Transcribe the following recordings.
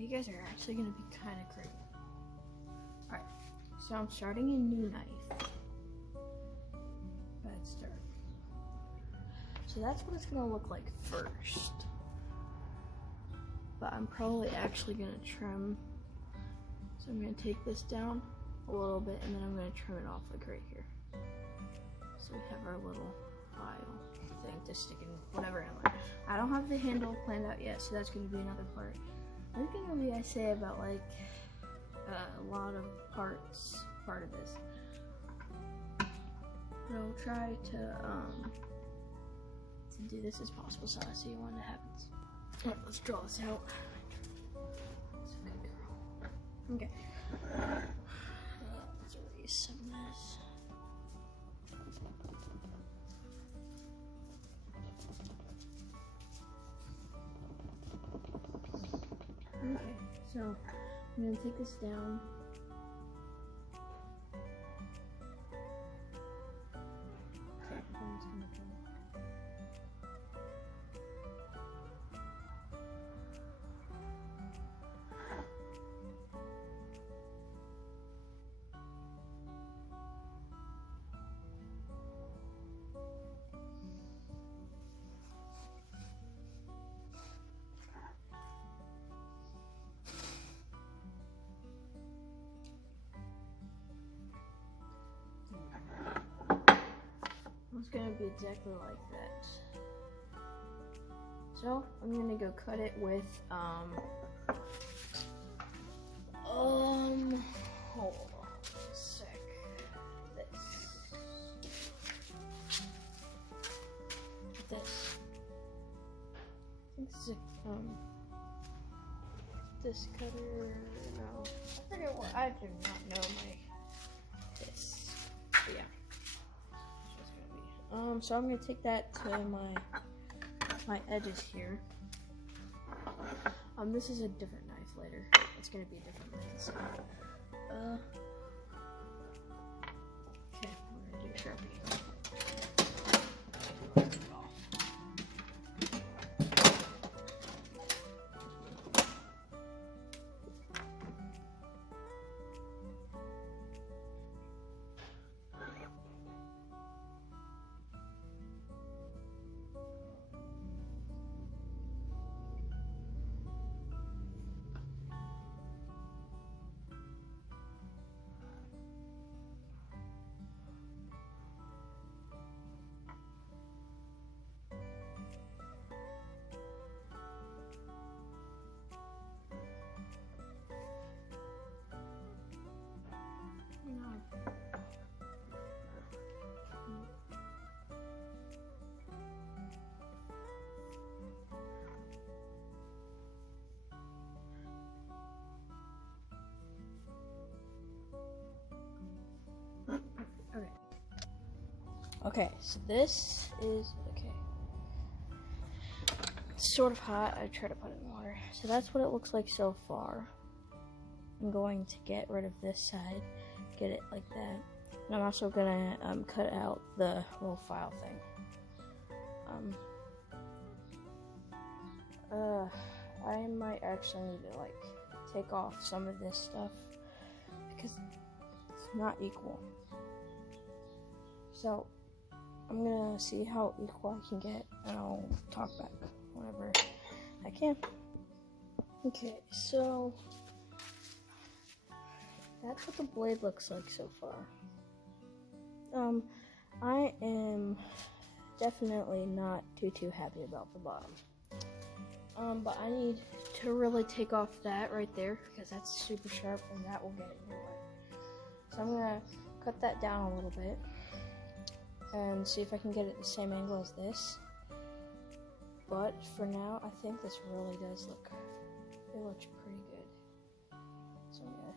you guys are actually gonna be kind of crazy. Alright, so I'm starting a new knife. Bad start. So that's what it's gonna look like first. But I'm probably actually gonna trim. So I'm gonna take this down a little bit and then I'm gonna trim it off like right here. So we have our little file thing to stick in whatever inlet. I don't have the handle planned out yet, so that's gonna be another part. Everything maybe I say about like a lot of part of this. But I'll try to do this as possible so I see when it happens. Alright, let's draw this out. That's a good girl. Okay. Let's erase some of this. Okay, so I'm gonna take this down. Okay, I'm just gonna go. It's gonna be exactly like that. So I'm gonna go cut it with hold on a sec. This. I think this is this cutter. No, I forget what. I do not know this. But yeah. So I'm gonna take that to my edges here. This is a different knife later. It's gonna be a different knife. So, okay, we're gonna do Sharpie. Okay, so this is, okay, it's sort of hot. I try to put it in water. So that's what it looks like so far. I'm going to get rid of this side, get it like that. And I'm also gonna cut out the little file thing. I might actually need to like take off some of this stuff because it's not equal. So I'm gonna see how equal I can get, and I'll talk back whenever I can. Okay, so that's what the blade looks like so far. I am definitely not too happy about the bottom. But I need to really take off that right there because that's super sharp and that will get it in your way. So I'm gonna cut that down a little bit and see if I can get it the same angle as this. But for now, I think this really does look, it looks pretty good. So I'm gonna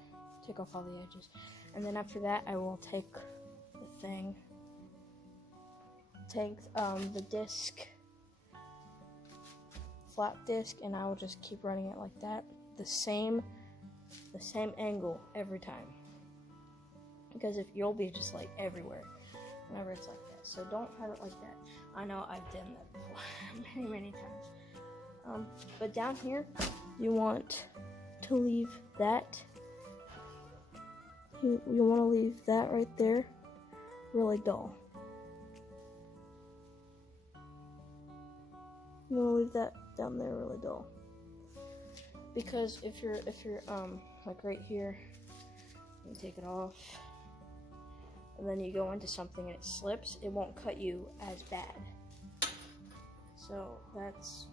take off all the edges. And then after that, I will take the thing, the disc, flat disc, and I will just keep running it like that. The same angle every time. Because if you'll be just like everywhere whenever it's like that. So don't have it like that. I know I've done that before many times. But down here, you want to leave that. You want to leave that right there really dull. You want to leave that down there really dull. Because if you're like right here, you take it off, and then you go into something and it slips, it won't cut you as bad. So that's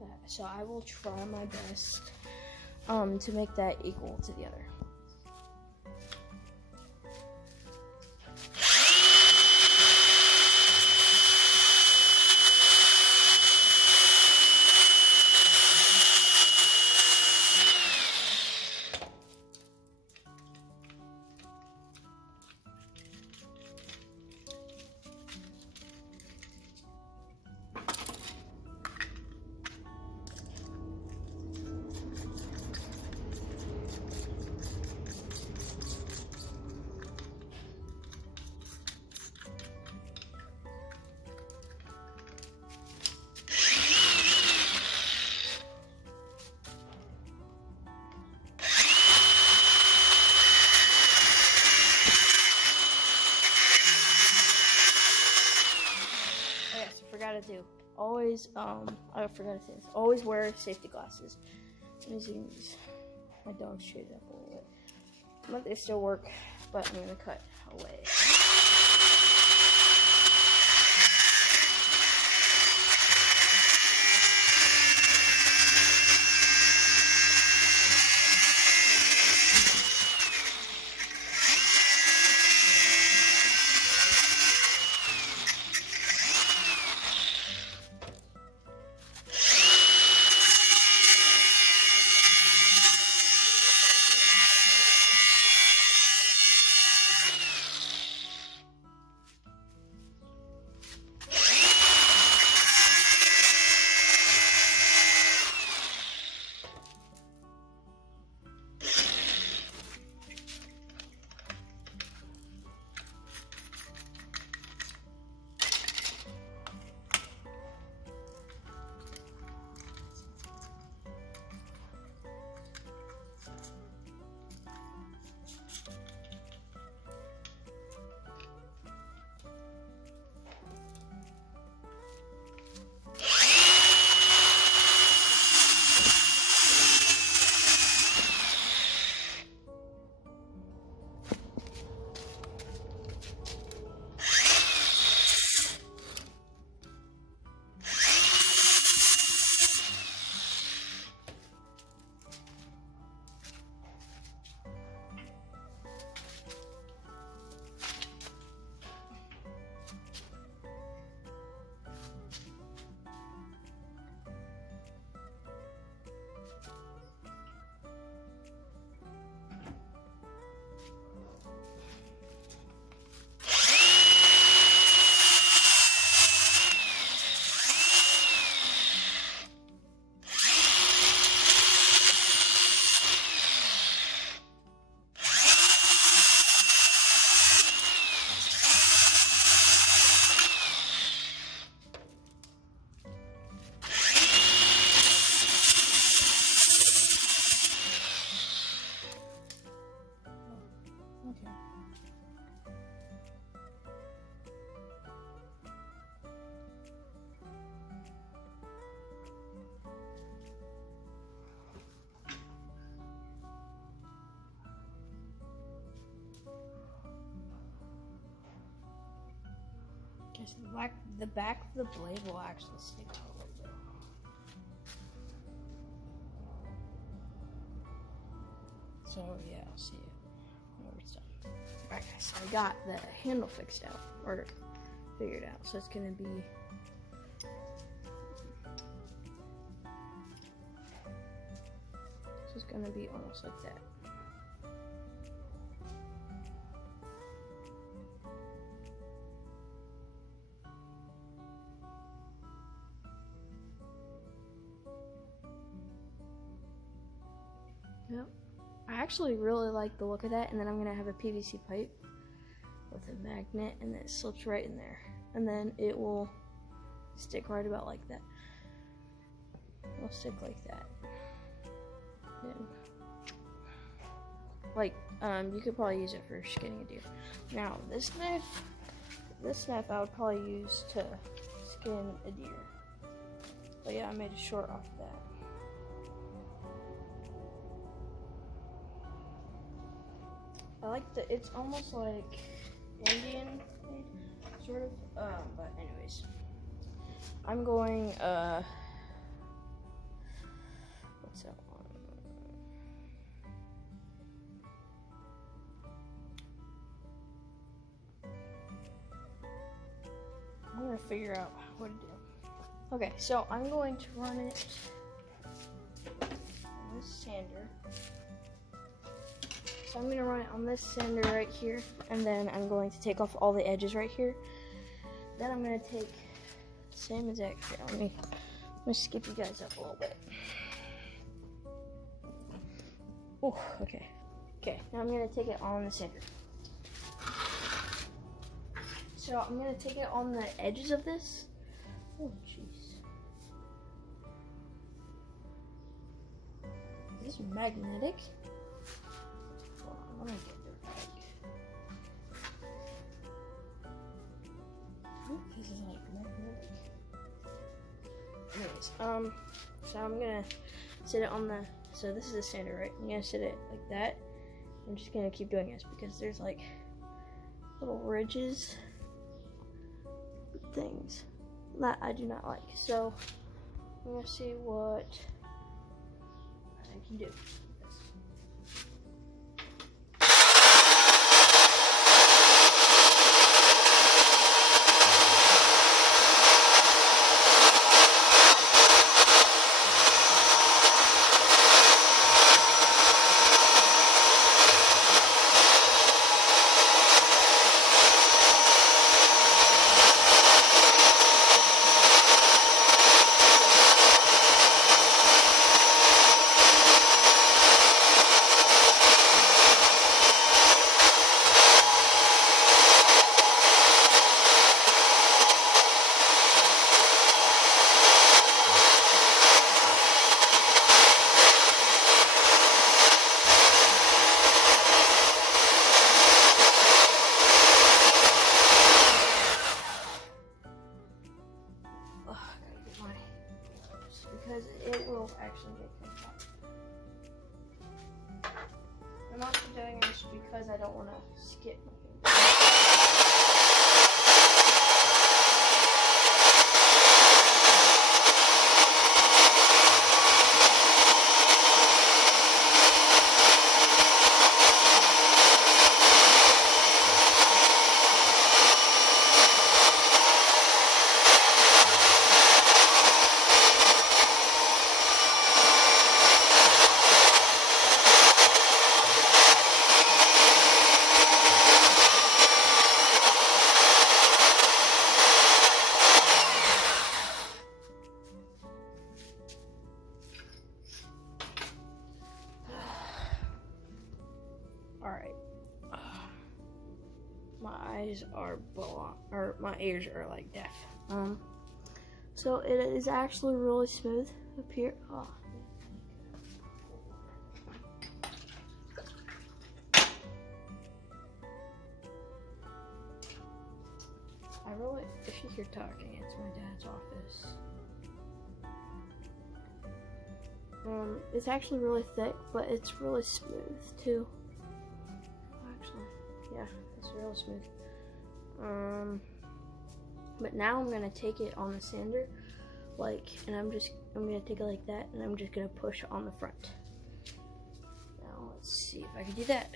that. So I will try my best to make that equal to the other. Forgot to do. Always, I forgot to say this. Always wear safety glasses. I'm using these. My dog shaved up a little bit. But they still work, but I'm gonna cut away. Okay, so the back of the blade will actually stick out a little bit. So yeah, I'll see it when it's done. Alright guys, so I got the handle fixed out, or figured out. So it's gonna be almost like that. Yep. I actually really like the look of that, and then I'm gonna have a PVC pipe with a magnet, and then it slips right in there, and then it will stick right about like that. It'll stick like that. Then Like, you could probably use it for skinning a deer. Now, this knife I would probably use to skin a deer. But yeah, I made a short off of that. I like it's almost like Indian made, sort of. But anyways, I'm going, what's that one? I'm gonna figure out what to do. Okay, so I'm going to run it on this sander. So I'm going to run it on this sander right here, and then I'm going to take off all the edges right here. Then I'm going to take the same exact, here, let me skip you guys up a little bit. Oh, okay. Okay, now I'm going to take it on the sander. So I'm going to take it on the edges of this. Oh, jeez. Is this magnetic? Hold on, let me get the right. This is like magnetic. Anyways, so I'm gonna sit it on the, so this is the sander, right? I'm gonna sit it like that. I'm just gonna keep doing this because there's like little ridges, things that I do not like. So I'm gonna see what I can do. Because it will actually make things hot. I'm not doing this because I don't want to skip my fingers. Alright. My eyes are blind, or my ears are like deaf. So it is actually really smooth up here. Oh. If you hear talking, it's my dad's office. It's actually really thick, but it's really smooth too. Actually, yeah, it's really smooth. But now I'm gonna take it on the sander, and I'm gonna take it like that, and I'm just gonna push on the front. Now let's see if I can do that.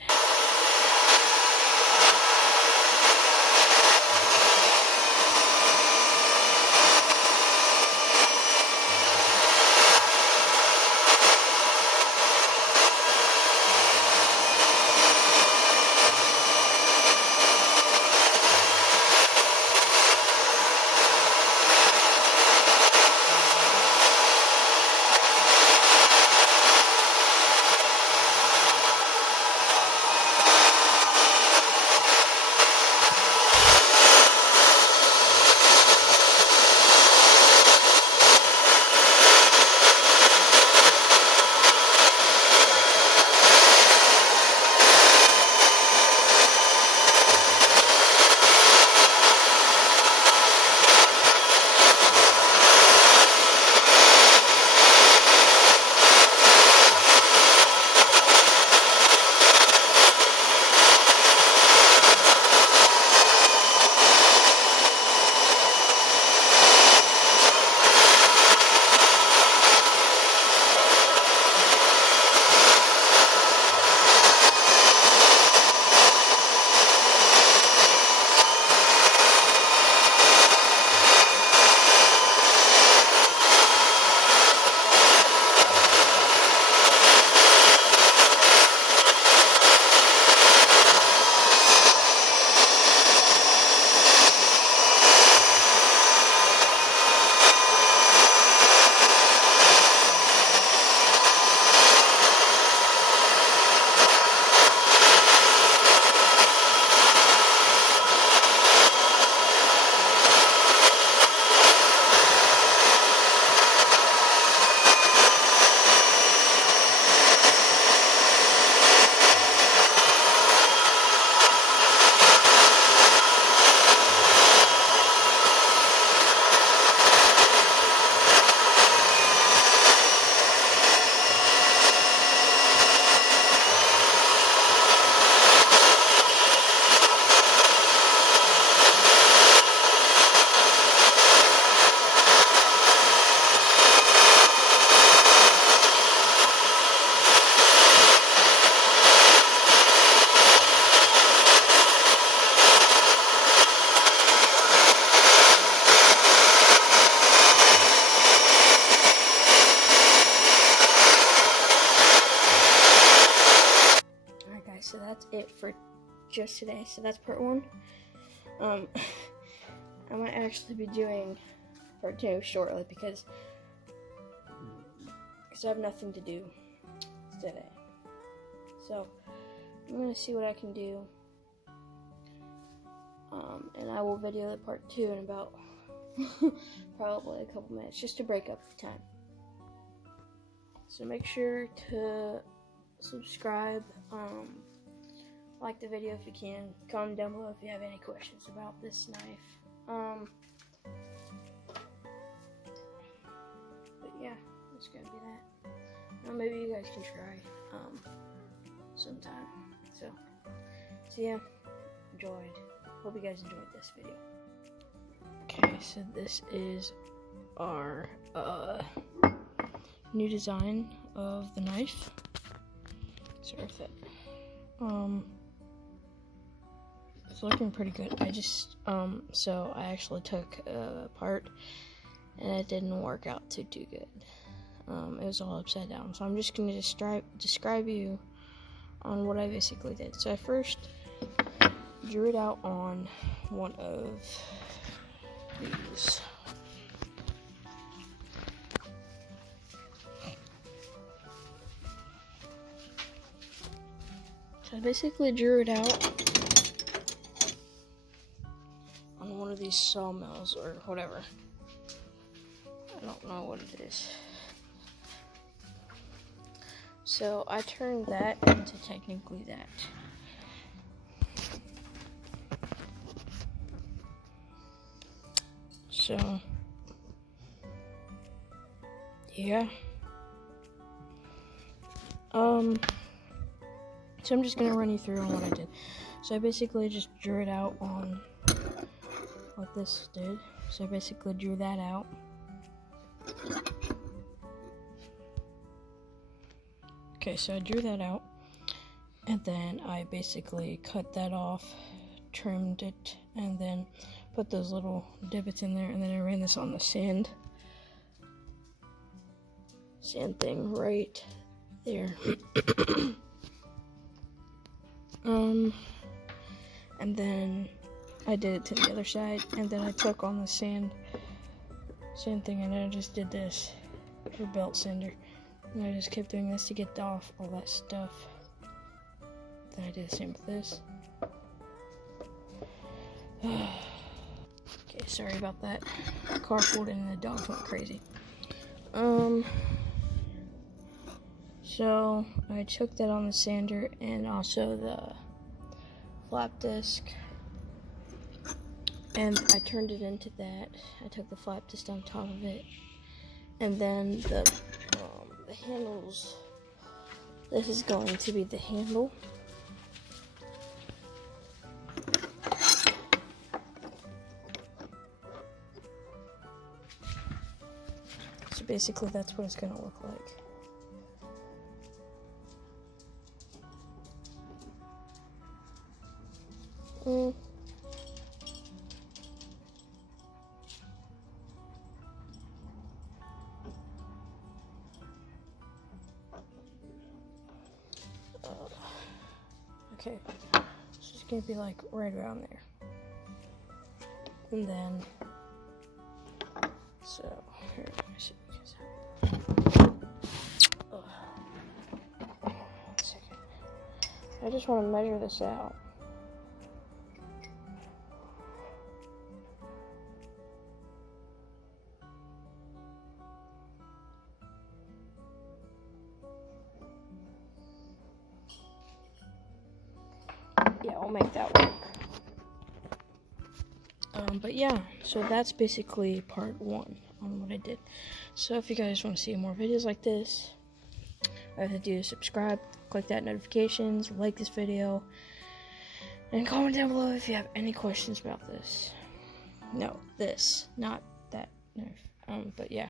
so that's it for just today. So that's part 1. I might actually be doing part 2 shortly because I have nothing to do today. So I'm gonna see what I can do, and I will video the part 2 in about probably a couple minutes, just to break up the time. So make sure to subscribe, like the video if you can, comment down below if you have any questions about this knife. But yeah, it's gonna be that. Or maybe you guys can try sometime. So yeah, enjoyed. Hope you guys enjoyed this video. Okay, so this is our new design of the knife. Sorry if that it's looking pretty good. I just so I actually took apart and it didn't work out too good. It was all upside down. So I'm just gonna describe you on what I basically did. So I first drew it out on one of these. So I basically drew it out on one of these sawmills or whatever. I don't know what it is. So I turned that into technically that. So yeah. So I'm just gonna run you through on what I did. So I basically just drew it out on what this did. So I basically drew that out. Okay, so I drew that out, and then I basically cut that off, trimmed it, and then put those little divots in there, and then I ran this on the sand thing right there. And then I did it to the other side, and then I took on the sand thing, and I just did this for belt sander, and I just kept doing this to get off all that stuff. Then I did the same with this. Okay, sorry about that. Car pulled in and the dogs went crazy. So I took that on the sander and also the flap disc, and I turned it into that. I took the flap disc on top of it, and then the handles. This is going to be the handle. So basically that's what it's going to look like. Okay, so it's gonna be like right around there, and then so here, let me see you guys. 1 second. I just want to measure this out. Yeah, I'll make that work. But yeah, so that's basically part 1 on what I did. So if you guys want to see more videos like this, all you have to do is subscribe, click that notifications, like this video, and comment down below if you have any questions about this. No, this, not that knife. But yeah.